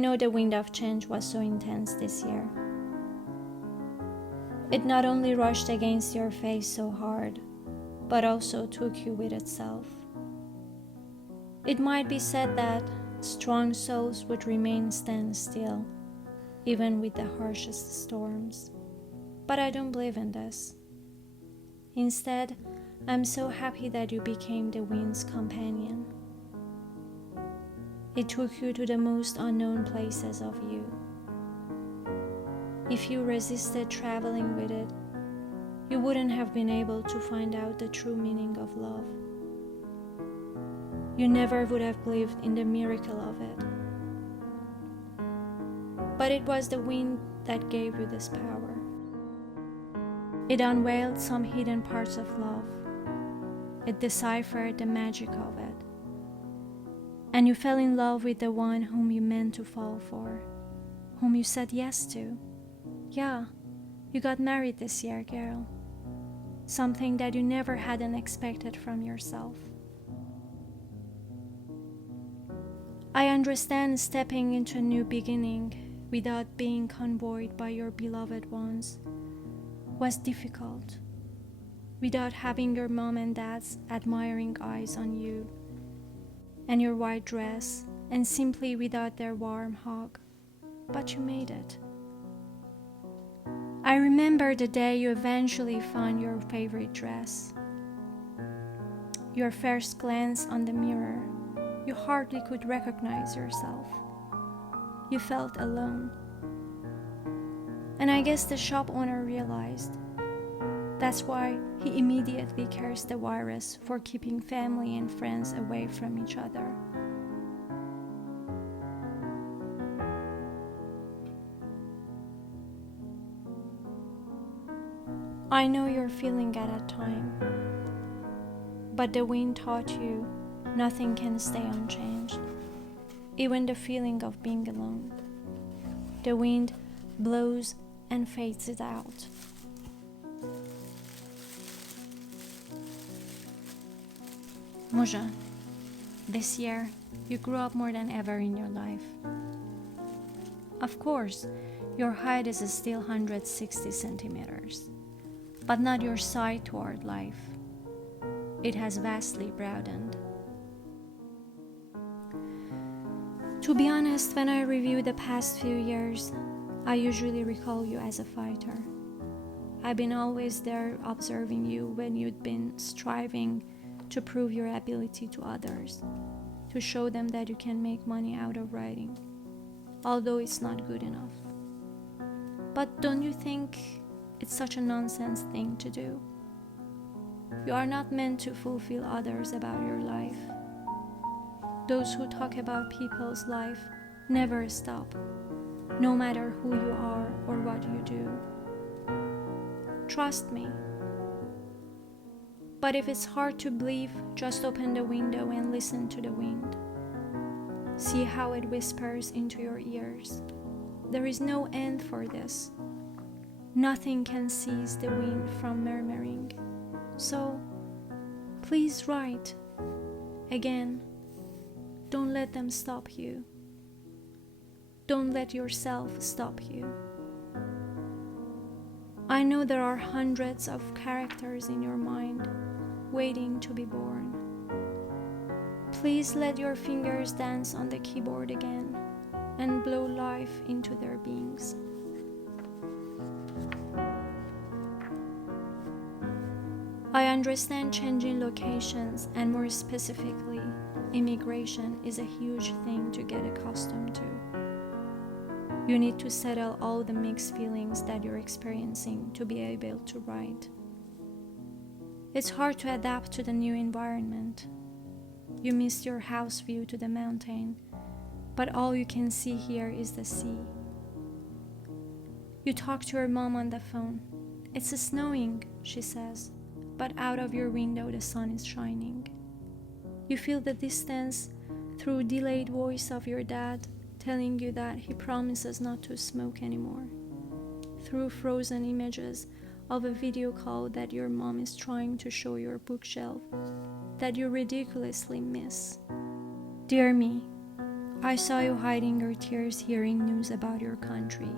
know the wind of change was so intense this year. It not only rushed against your face so hard, but also took you with itself. It might be said that strong souls would remain stand still, even with the harshest storms. But I don't believe in this. Instead, I'm so happy that you became the wind's companion. It took you to the most unknown places of you. If you resisted traveling with it, you wouldn't have been able to find out the true meaning of love. You never would have believed in the miracle of it. But it was the wind that gave you this power. It unveiled some hidden parts of love. It deciphered the magic of it. And you fell in love with the one whom you meant to fall for, whom you said yes to. Yeah, you got married this year, girl. Something that you never hadn't expected from yourself. I understand stepping into a new beginning without being convoyed by your beloved ones was difficult, without having your mom and dad's admiring eyes on you and your white dress, and simply without their warm hug, but you made it. I remember the day you eventually found your favorite dress. Your first glance on the mirror, you hardly could recognize yourself. You felt alone. And I guess the shop owner realized. That's why he immediately cursed the virus for keeping family and friends away from each other. I know you're feeling at that time, but the wind taught you nothing can stay unchanged, even the feeling of being alone. The wind blows and fades it out. Muja, this year you grew up more than ever in your life. Of course, your height is still 160 centimeters, but not your sight toward life. It has vastly broadened. To be honest, when I review the past few years, I usually recall you as a fighter. I've been always there observing you when you'd been striving to prove your ability to others, to show them that you can make money out of writing, although it's not good enough. But don't you think it's such a nonsense thing to do? You are not meant to fulfill others about your life. Those who talk about people's life never stop, no matter who you are or what you do. Trust me. But if it's hard to believe, just open the window and listen to the wind. See how it whispers into your ears. There is no end for this. Nothing can seize the wind from murmuring. So, please write. Again, don't let them stop you. Don't let yourself stop you. I know there are hundreds of characters in your mind waiting to be born. Please let your fingers dance on the keyboard again and blow life into their beings. I understand changing locations, and more specifically, immigration is a huge thing to get accustomed to. You need to settle all the mixed feelings that you're experiencing to be able to write. It's hard to adapt to the new environment. You missed your house view to the mountain, but all you can see here is the sea. You talk to your mom on the phone. It's snowing, she says, but out of your window the sun is shining. You feel the distance through delayed voice of your dad telling you that he promises not to smoke anymore, through frozen images of a video call that your mom is trying to show your bookshelf that you ridiculously miss. Dear me, I saw you hiding your tears hearing news about your country,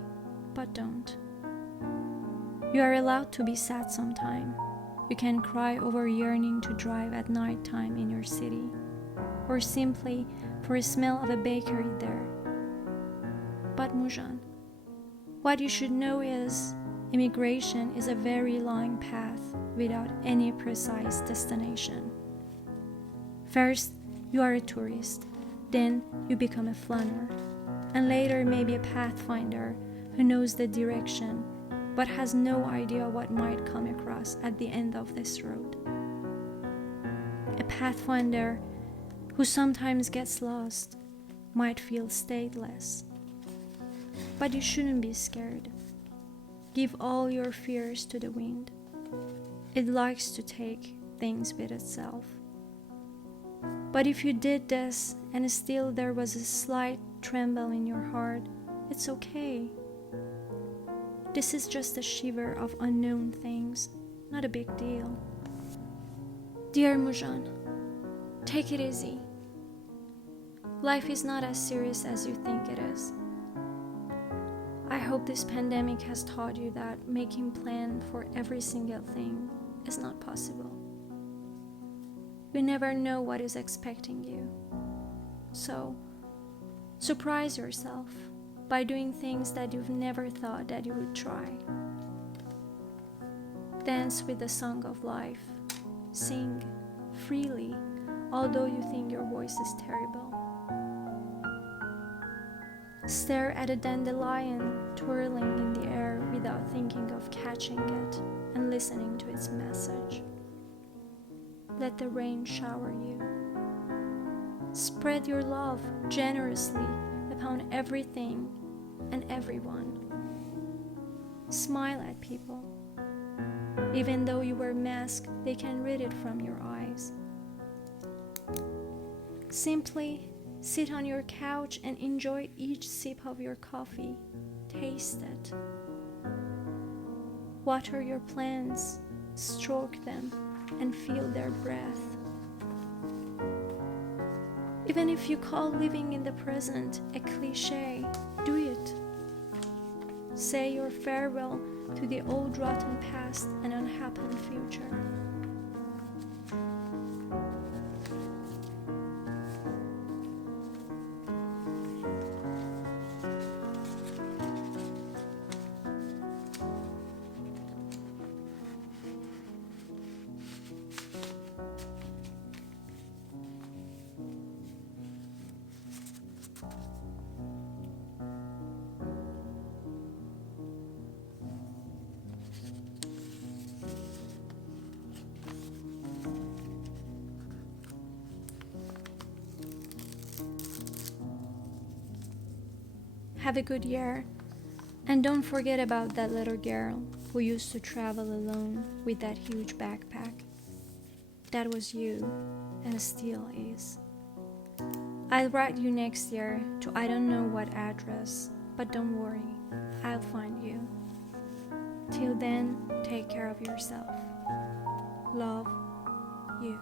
but don't. You are allowed to be sad sometime. You can cry over yearning to drive at night time in your city, or simply for a smell of a bakery there. But Mujan, what you should know is immigration is a very long path without any precise destination. First, you are a tourist, then you become a flaneur, and later maybe a pathfinder who knows the direction but has no idea what might come across at the end of this road. A pathfinder who sometimes gets lost might feel stateless. But you shouldn't be scared. Give all your fears to the wind. It likes to take things with itself. But if you did this and still there was a slight tremble in your heart, it's okay. This is just a shiver of unknown things, not a big deal. Dear Mujan, take it easy. Life is not as serious as you think it is. I hope this pandemic has taught you that making plans for every single thing is not possible. You never know what is expecting you. So, surprise yourself by doing things that you've never thought that you would try. Dance with the song of life. Sing freely, although you think your voice is terrible. Stare at a dandelion twirling in the air without thinking of catching it and listening to its message. Let the rain shower you. Spread your love generously upon everything and everyone. Smile at people. Even though you wear masks, they can read it from your eyes. Simply sit on your couch and enjoy each sip of your coffee. Taste it. Water your plants, stroke them, and feel their breath. Even if you call living in the present a cliché, do it. Say your farewell to the old rotten past and unhappy future. Have a good year, and don't forget about that little girl who used to travel alone with that huge backpack. That was you, and still is. I'll write you next year to I don't know what address, but don't worry, I'll find you. Till then, take care of yourself. Love, you.